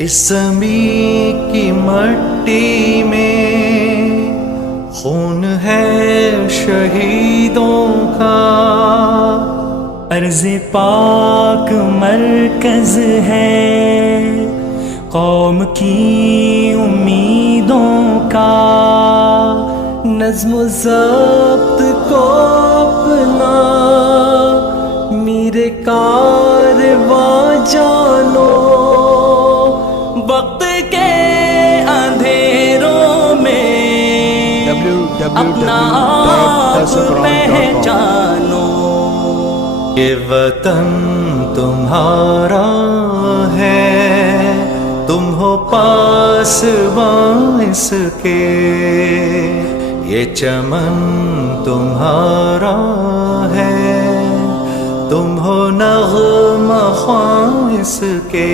اس زمین کی مٹی میں خون ہے شہیدوں کا، ارض پاک مرکز ہے قوم کی امیدوں کا، نظم و ضبط کو اپنا میرے کارواں جانو، وقت کے اندھیروں میں اپنا آپ پہچانو، یہ وطن تمہارا ہے، تم ہو پاسباں اس کے، یہ چمن تمہارا ہے، تم ہو نغمہ خواں اس کے۔